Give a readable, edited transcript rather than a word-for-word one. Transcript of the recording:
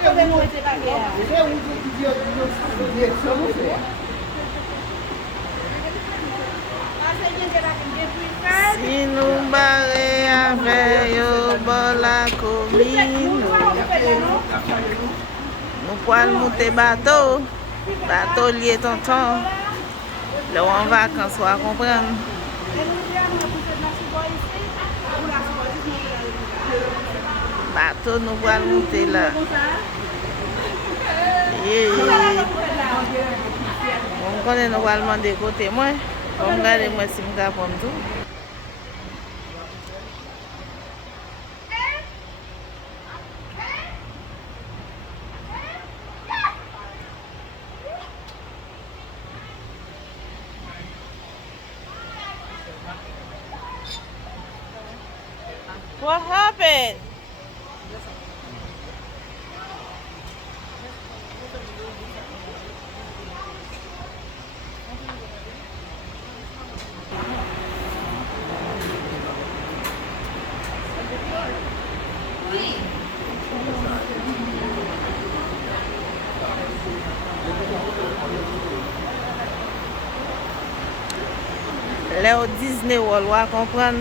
Si nou bare ave yo bon la komino, nou pral monte bateau, bateau liye tonton. Là en vacances, on va comprendre. Bateau nous allons monter là. On connaît nous allons demander côté moi. On regarde moi si je vais prendre tout. What happened? Là au Disney World, on va comprendre.